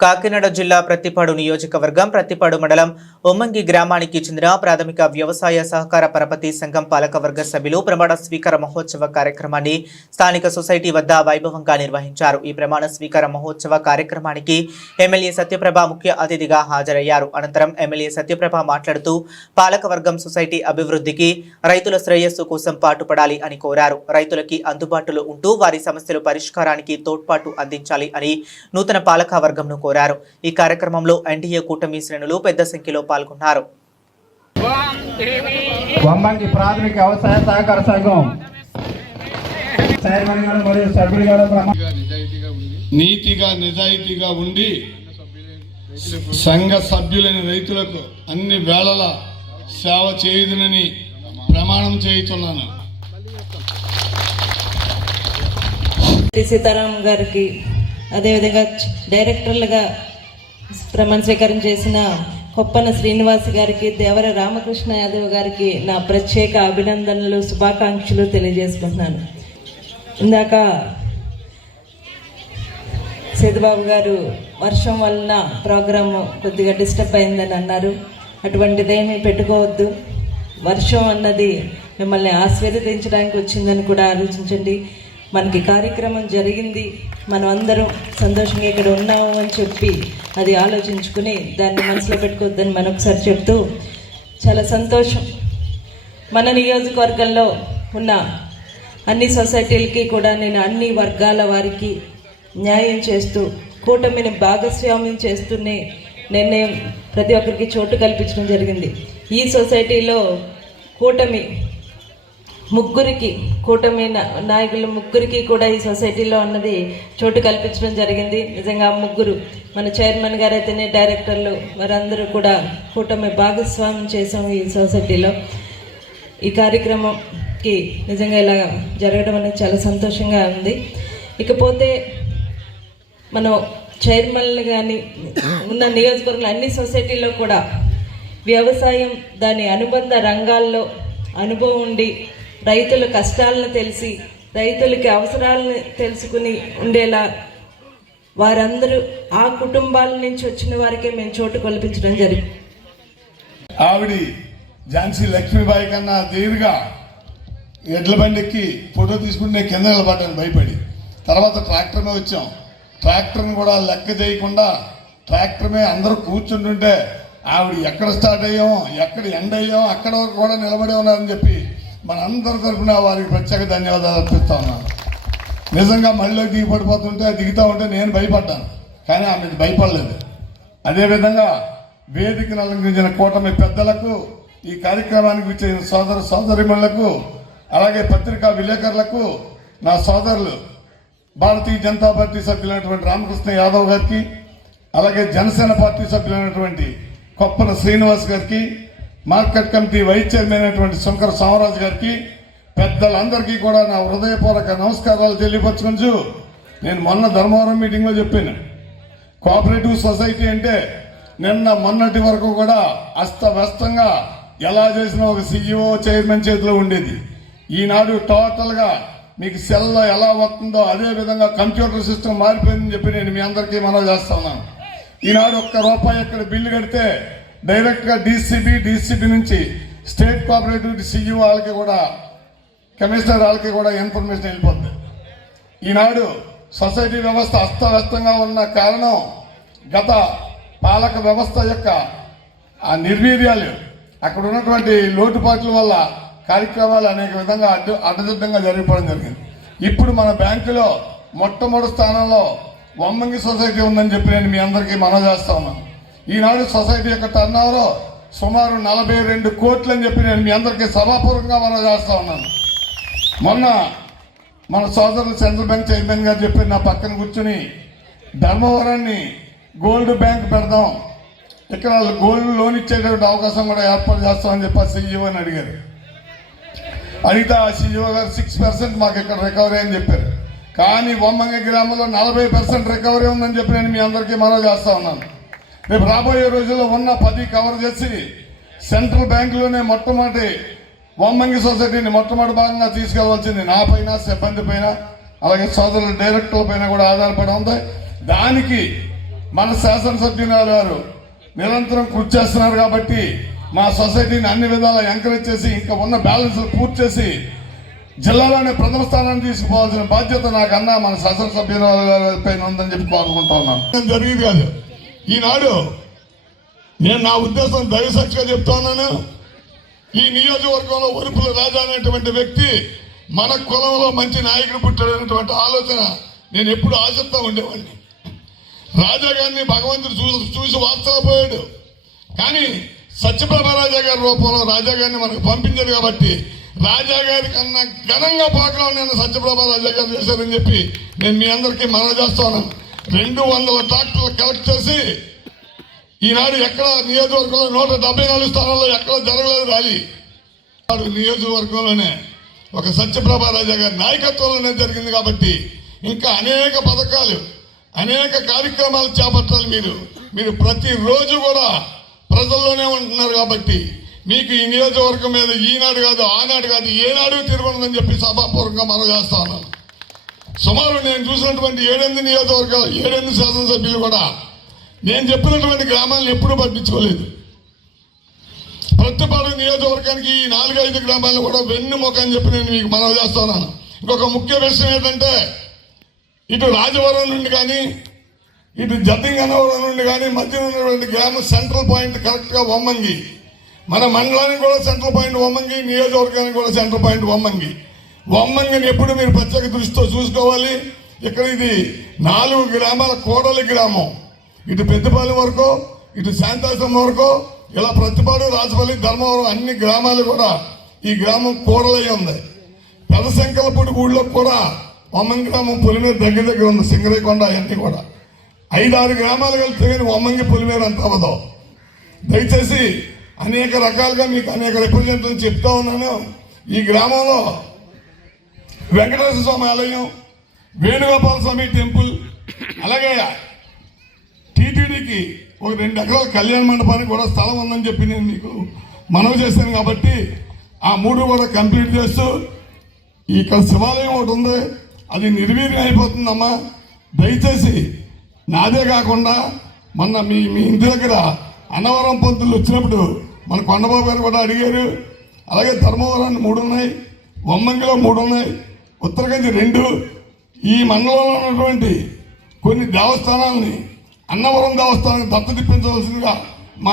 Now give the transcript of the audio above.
కాకినాడ జిల్లా ప్రత్తిపాడు నియోజకవర్గం ప్రత్తిపాడు మండలం ఒమ్మంగి గ్రామానికి చెందిన ప్రాథమిక వ్యవసాయ సహకార పరపతి సంఘం పాలకవర్గ సభ్యులు ప్రమాణ స్వీకార మహోత్సవ కార్యక్రమాన్ని స్థానిక సొసైటీ వద్ద వైభవంగా నిర్వహించారు. ఈ ప్రమాణ స్వీకార మహోత్సవ కార్యక్రమానికి ఎమ్మెల్యే సత్యప్రభ ముఖ్య అతిథిగా హాజరయ్యారు. అనంతరం ఎమ్మెల్యే సత్యప్రభ మాట్లాడుతూ పాలకవర్గం సొసైటీ అభివృద్ధికి రైతుల శ్రేయస్సు కోసం పాటుపడాలి అని కోరారు. రైతులకి అందుబాటులో ఉంటూ వారి సమస్యల పరిష్కారానికి తోడ్పాటు అందించాలి అని నూతన పాలకవర్గంను కోరారు. ఈ కార్యక్రమంలో ఎన్డీఏ కూటమి శ్రేణులు పెద్ద సంఖ్యలో పాల్గొన్నారు. వమ్మంగి ప్రాథమిక వ్యవసాయ సహకార సంఘం నీతిగా నిజాయితీగా ఉండి సంఘ సభ్యులైన రైతులకు అన్ని వేళల సేవ చేయుదునని ప్రమాణం చేయుచున్నాను. శ్రీ సీతారాం గారికి అదేవిధంగా డైరెక్టర్లుగా ప్రమాణ స్వీకారం చేసిన కొప్పన శ్రీనివాస్ గారికి దేవర రామకృష్ణ యాదవ్ గారికి నా ప్రత్యేక అభినందనలు శుభాకాంక్షలు తెలియజేసుకుంటున్నాను. ఇందాక సేదుబాబు గారు వర్షం వలన ప్రోగ్రామ్ కొద్దిగా డిస్టర్బ్ అయిందని అన్నారు. అటువంటిదేమీ పెట్టుకోవద్దు. వర్షం అన్నది మిమ్మల్ని ఆశీర్వదించడానికి వచ్చిందని కూడా ఆలోచించండి. మనకి కార్యక్రమం జరిగింది. మనం అందరం సంతోషంగా ఇక్కడ ఉన్నాము అని చెప్పి అది ఆలోచించుకుని దాన్ని మనసులో పెట్టుకోవద్దని మరొకసారి చెప్తూ చాలా సంతోషం. మన నియోజకవర్గంలో ఉన్న అన్ని సొసైటీలకి కూడా నేను అన్ని వర్గాల వారికి న్యాయం చేస్తూ కూటమిని భాగస్వామ్యం చేస్తూనే నిర్ణయం ప్రతి ఒక్కరికి చోటు కల్పించడం జరిగింది. ఈ సొసైటీలో కూటమి ముగ్గురికి కూటమి నాయకులు ముగ్గురికి కూడా ఈ సొసైటీలో అన్నది చోటు కల్పించడం జరిగింది. నిజంగా ఆ ముగ్గురు మన చైర్మన్ గారు అయితేనే డైరెక్టర్లు మరందరూ కూడా కూటమి భాగస్వామ్యం చేసాం ఈ సొసైటీలో. ఈ కార్యక్రమంకి నిజంగా ఇలా జరగడం అనేది చాలా సంతోషంగా ఉంది. ఇకపోతే మనం చైర్మన్లు కానీ ఉన్న నియోజకవర్గంలో అన్ని సొసైటీలో కూడా వ్యవసాయం దాని అనుబంధ రంగాల్లో అనుభవం ఉండి రైతుల కష్టాలను తెలిసి రైతులకి అవసరాలను తెలుసుకుని ఉండేలా వారందరూ ఆ కుటుంబాల నుంచి వచ్చిన వారికే మేము చోటు కల్పించడం జరిగింది. ఆవిడ ఝాన్సీ లక్ష్మీబాయి కన్నా దేవుడిగా ఎడ్ల బండెక్కి ఫోటో తీసుకుంటే కింద నిలబడ్డాను భయపడి. తర్వాత ట్రాక్టర్ వచ్చాం. ట్రాక్టర్ని కూడా లెక్క చేయకుండా ట్రాక్టర్మే అందరూ కూర్చుంటుంటే ఆవిడ ఎక్కడ స్టార్ట్ అయ్యాం ఎక్కడ ఎండ్ అయ్యాం అక్కడ వరకు కూడా నిలబడి ఉన్నారని చెప్పి మన అందరి తరఫున వారికి ప్రత్యేక ధన్యవాదాలు అర్పిస్తా ఉన్నాను. నిజంగా మళ్ళీ దిగిపడిపోతుంటే దిగుతూ ఉంటే నేను భయపడ్డాను. కానీ ఆమె భయపడలేదు. అదేవిధంగా వేదికను అలంకరించిన కూటమి పెద్దలకు ఈ కార్యక్రమానికి వచ్చిన సోదర సోదరిమణులకు అలాగే పత్రికా విలేకరులకు నా సోదరులు భారతీయ జనతా పార్టీ సభ్యులైనటువంటి రామకృష్ణ యాదవ్ గారికి అలాగే జనసేన పార్టీ సభ్యులైనటువంటి కొప్పన శ్రీనివాస్ గారికి మార్కెట్ కమిటీ వైస్ చైర్మన్ అయినటువంటి శంకర సామరాజు గారికి పెద్దలందరికీ కూడా నా హృదయపూర్వక నమస్కారాలు తెలియపరచుకుంటూ నేను మొన్న ధర్మవరం మీటింగ్లో చెప్పాను. కోఆపరేటివ్ సొసైటీ అంటే నిన్న మొన్నటి వరకు కూడా అస్తవ్యస్తంగా ఎలా చేసినా ఒక సీఈఓ చైర్మన్ చేతిలో ఉండేది. ఈనాడు టోటల్గా మీకు సెల్లో ఎలా వస్తుందో అదే విధంగా కంప్యూటర్ సిస్టమ్ మారిపోయిందని చెప్పి నేను మీ అందరికీ మనవి చేస్తా ఉన్నాను. ఈనాడు ఒక్క రూపాయి ఇక్కడ బిల్లు కడితే డైరెక్ట్గా డీసీబీ డీసీబీ నుంచి స్టేట్ కోఆపరేటివ్ సీఈఓ వాళ్ళకి కూడా కమిషనర్ వాళ్ళకి కూడా ఇన్ఫర్మేషన్ వెళ్ళిపోతుంది ఈనాడు సొసైటీ వ్యవస్థ అస్తవ్యస్తంగా ఉన్న కారణం గత పాలక వ్యవస్థ యొక్క ఆ నిర్వీర్యాలు. అక్కడ ఉన్నటువంటి లోటుపాట్ల వల్ల కార్యక్రమాలు అనేక విధంగా అడ్డు అడ్డదిడ్డంగా జరిగిపోవడం జరిగింది. ఇప్పుడు మన బ్యాంకులో మొట్టమొదటి స్థానంలో వమ్మంగి సొసైటీ ఉందని చెప్పి నేను మీ అందరికీ మనం చేస్తా ఉన్నాను. ఈనాడు సొసైటీ యొక్క టర్న్ సుమారు నలభై రెండు కోట్లు అని చెప్పి నేను మీ అందరికీ సభాపూర్వకంగా మనం చేస్తా ఉన్నాను. మొన్న మన సోదరులు సెంట్రల్ బ్యాంక్ చైర్మన్ గారు చెప్పి నా పక్కన కూర్చుని ధర్మవరాన్ని గోల్డ్ బ్యాంక్ పెడదాం. ఇక్కడ వాళ్ళు గోల్డ్ లోన్ ఇచ్చేటువంటి అవకాశం కూడా ఏర్పాటు చేస్తామని చెప్పి సీఈఓ అని అడిగారు. అడిగితే ఆ సీఈఓ గారు సిక్స్ పర్సెంట్ మాకు ఇక్కడ రికవరీ అని చెప్పారు. కానీ బొమ్మంగ గ్రామంలో నలభై పర్సెంట్ రికవరీ ఉందని చెప్పి నేను మీ అందరికీ మనవి చేస్తా ఉన్నాను. రేపు రాబోయే రోజుల్లో ఉన్న పది కవర్ చేసి సెంట్రల్ బ్యాంకులోనే మొట్టమొదటి బొమ్మంగి సొసైటీని మొట్టమొదటి భాగంగా తీసుకెళ్ళవలసింది నా పైన సిబ్బంది పైన అలాగే సోదరుల డైరెక్టర్ల పైన కూడా ఆధారపడి ఉంది. దానికి మన శాసనసభ్యులు గారు నిరంతరం కృషి చేస్తున్నారు కాబట్టి మా సొసైటీని అన్ని విధాలా ఎంకరేజ్ చేసి ఇంకా ఉన్న బ్యాలెన్స్ పూర్తి చేసి జిల్లాలోనే ప్రథమ స్థానాన్ని తీసుకుపోవాల్సిన బాధ్యత నాకన్నా మన శాసనసభ్యుల పైన ఉందని చెప్పి కోరుకుంటా ఉన్నాను. జరిగింది కాదు ఈనాడు నేను నా ఉద్దేశం దైవసాక్షిగా చెప్తా ఈ నియోజకవర్గంలో ఒరుపుల రాజా అనేటువంటి వ్యక్తి మన కులంలో మంచి నాయకుడు పుట్టాడనేటువంటి ఆలోచన నేను ఎప్పుడు ఆశిస్తా ఉండేవాడిని. రాజా గారిని భగవంతుడు చూసి చూసి వాత్సలపోయాడు కానీ సత్యప్రభ రాజా గారి రూపంలో రాజా గారిని మనకు పంపించారు కాబట్టి రాజా గారి కన్నా ఘనంగా పాకలో నేను సత్యప్రభ రాజా గారు చేశారని చెప్పి నేను మీ అందరికీ మనం చేస్తాను రెండు వందల ట్రాక్టర్లు కలెక్ట్ చేసి ఈనాడు ఎక్కడ నియోజకవర్గంలో నూట డెబ్బై నాలుగు స్థానాల్లో ఎక్కడ జరగలేదు ర్యాలీ. నియోజకవర్గంలోనే ఒక సత్యప్రభ రాజా గారి నాయకత్వంలోనే జరిగింది కాబట్టి ఇంకా అనేక పథకాలు అనేక కార్యక్రమాలు చేపట్టాలి మీరు. మీరు ప్రతిరోజు కూడా ప్రజల్లోనే ఉంటున్నారు కాబట్టి మీకు ఈ నియోజకవర్గం మీద ఈనాడు కాదు ఆనాడు కాదు ఏనాడు తిరగనుందని చెప్పి సభాపూర్వకంగా మనం చేస్తా ఉన్నాను సుమారు నేను చూసినటువంటి ఏడెనిమిది నియోజకవర్గాలు ఏడెనిమిది శాసనసభ్యులు కూడా నేను చెప్పినటువంటి గ్రామాలను ఎప్పుడూ పట్టించుకోలేదు. ప్రతిపాడు నియోజకవర్గానికి ఈ నాలుగైదు గ్రామాలను కూడా వెన్నుముక అని చెప్పి నేను మీకు మనవి చేస్తున్నాను ఇంకొక ముఖ్య విషయం ఏంటంటే ఇటు రాజవరం నుండి కానీ ఇటు జతింగనవరం నుండి కానీ మధ్య ఉన్నటువంటి గ్రామం సెంట్రల్ పాయింట్ కరెక్ట్గా వమ్మంగి మన మండలానికి కూడా సెంట్రల్ పాయింట్ వమ్మంగి నియోజకవర్గానికి కూడా సెంట్రల్ పాయింట్ వమ్మంగి. వమ్మంగిని ఎప్పుడు మీరు ప్రత్యేక దృష్టితో చూసుకోవాలి? ఇక్కడ ఇది నాలుగు గ్రామాల కోడలి గ్రామం. ఇటు పెద్దపాలెం వరకు ఇటు శాంతాశ్రమం వరకు ఇలా ప్రతిపాడు రాజపల్లి ధర్మవరం అన్ని గ్రామాలు కూడా ఈ గ్రామం కోడలై ఉంది. పెదశంకలపూడి ఊళ్ళో కూడా వమ్మంగి గ్రామం పులిమేర దగ్గర దగ్గర ఉంది సింగరేకొండ అవన్నీ కూడా. ఐదారు గ్రామాలు కలిస్తే కానీ వమ్మంగి పులిమేర అంత అవ్వదు. దయచేసి అనేక రకాలుగా మీకు అనేక రిప్రజెంటేషన్ చెప్తా ఉన్నాను. ఈ గ్రామంలో వెంకటేశ్వర స్వామి ఆలయం వేణుగోపాల స్వామి టెంపుల్ అలాగే టీటీడీకి ఒక రెండు ఎకరాల కళ్యాణ మండపానికి కూడా స్థలం ఉందని చెప్పి నేను మీకు మనవి చేశాను కాబట్టి ఆ మూడు కూడా కంప్లీట్ చేస్తూ ఇక్కడ శివాలయం ఒకటి ఉంది. అది నిర్వీర్యం అయిపోతుందమ్మా. దయచేసి నాదే కాకుండా మొన్న మీ మీ ఇంటి దగ్గర అన్నవరం పంతులు వచ్చినప్పుడు మన కొండబాబు గారు కూడా అడిగారు. అలాగే ధర్మవరం మూడు ఉన్నాయి. వమ్మంగిలో మూడు ఉన్నాయి. ఉత్తరగంజి రెండు ఈ మండలంలో ఉన్నటువంటి కొన్ని దేవస్థానాలని అన్నవరం దేవస్థానానికి దత్తు తిప్పించవలసిందిగా